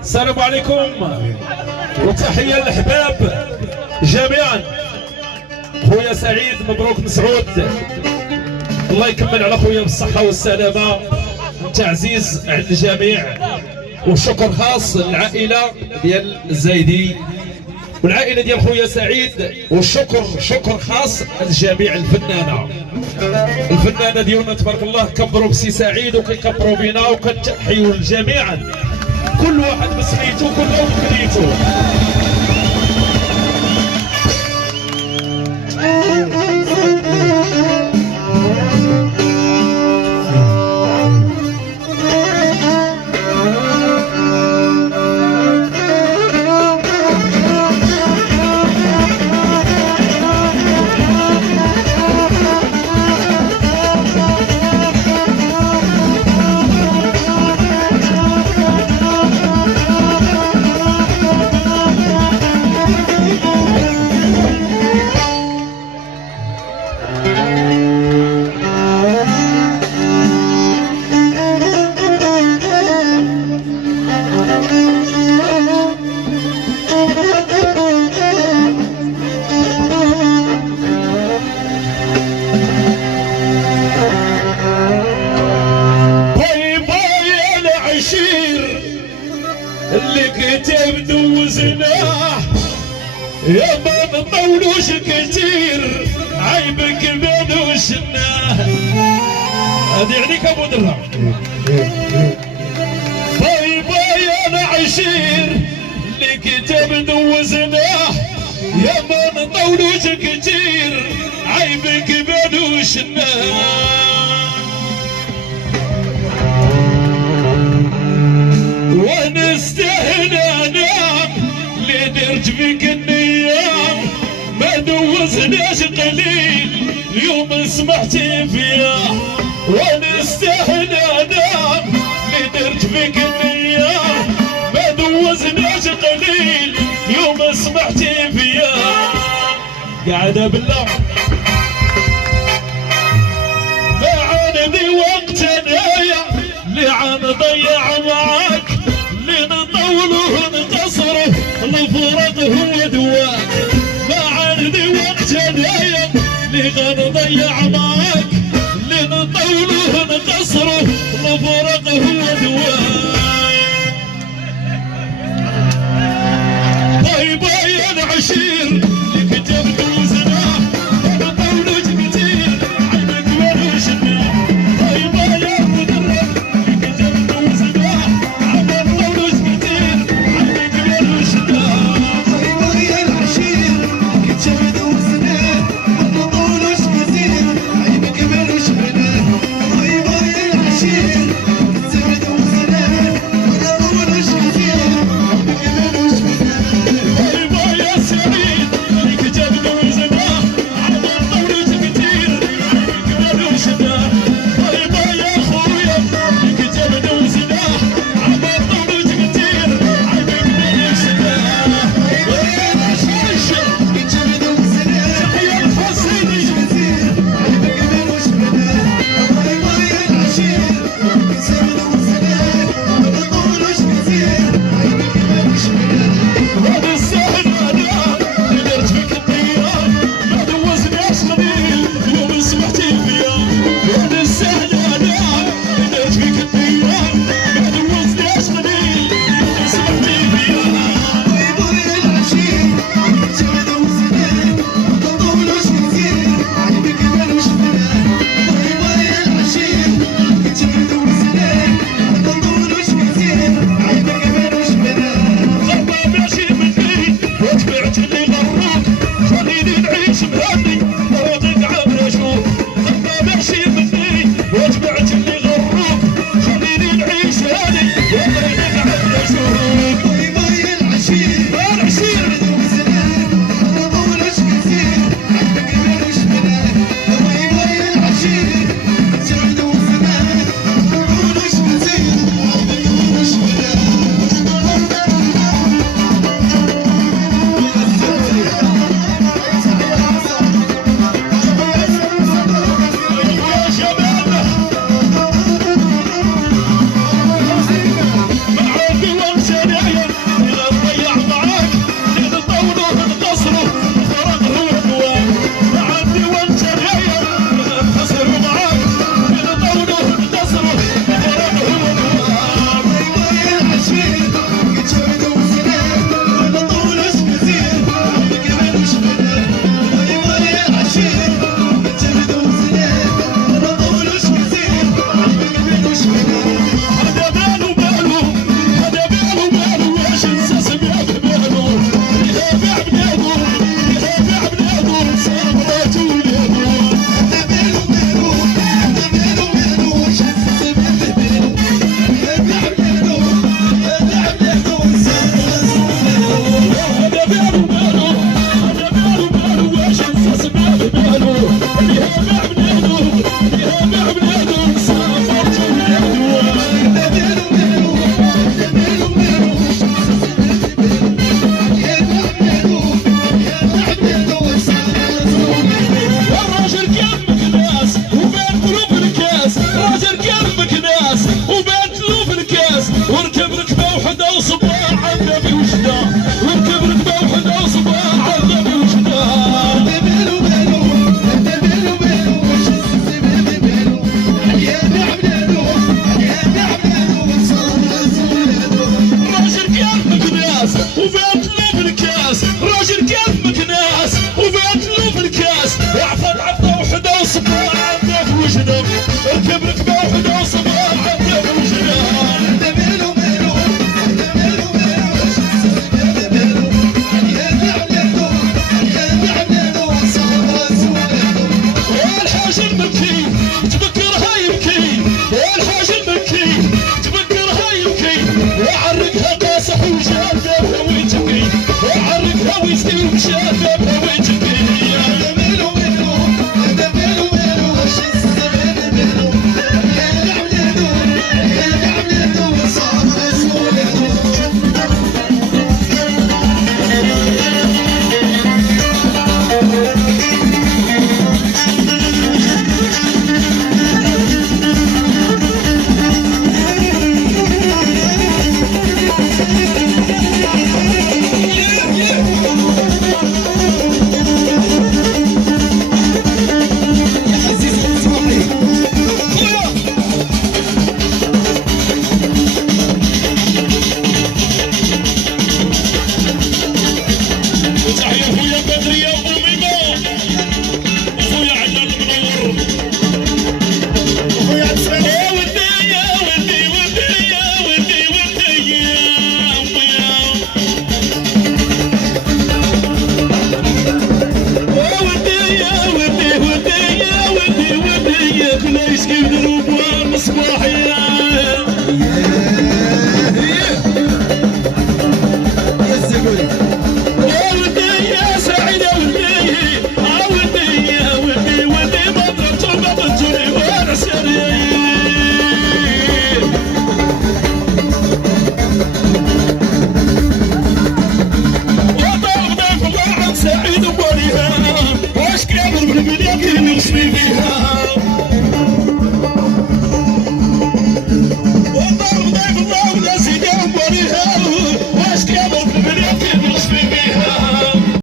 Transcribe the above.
السلام عليكم وتحية للأحباب جميعا. خويا سعيد مبروك مسعود، الله يكمل على خويا بالصحة والسلامة. انت عزيز عند الجميع، وشكر خاص للعائلة ديال الزايدي والعائلة ديال خويا سعيد، وشكر خاص لجميع الفنانة ديالنا تبارك الله. كبروا بسي سعيد وكيكبروا بينا وكتحيوا جميعا، كل واحد بسميتو كل واحد بكنيتو. اللي كتب دوزناه يا ما نطولوش كتير، عيبك بينو شناه. هادي عليك ابو درة. باي باي انا عشير اللي كتب دوزناه يا ما نطولوش كتير، عيبك بينو شناه. ونستاهل انام اللي درت فيك النيام، ما دوزناش قليل اليوم سمحتي فيا. ونستاهل انام اللي درت فيك النيام، ما دوزناش قليل اليوم سمحتي فيا. قاعدة بالله ما عندي وقت انايا اللي عنضيع معاك، اللي نطوله نقصره الفراق هو دواك. ما عندي وقت انايا اللي غنضيع معاك، اللي نطوله نقصره الفراق هو دواك. باي باي انا عشير اللي كتب دوزناه نطولوش كتير، عيبك مالوش ناه. باي باي يا ابو درة اللي كتب دوزناه يسقي ذنوب ومصباحية سعيد وبريها واش كامل بالبنية اللي وصلي فيها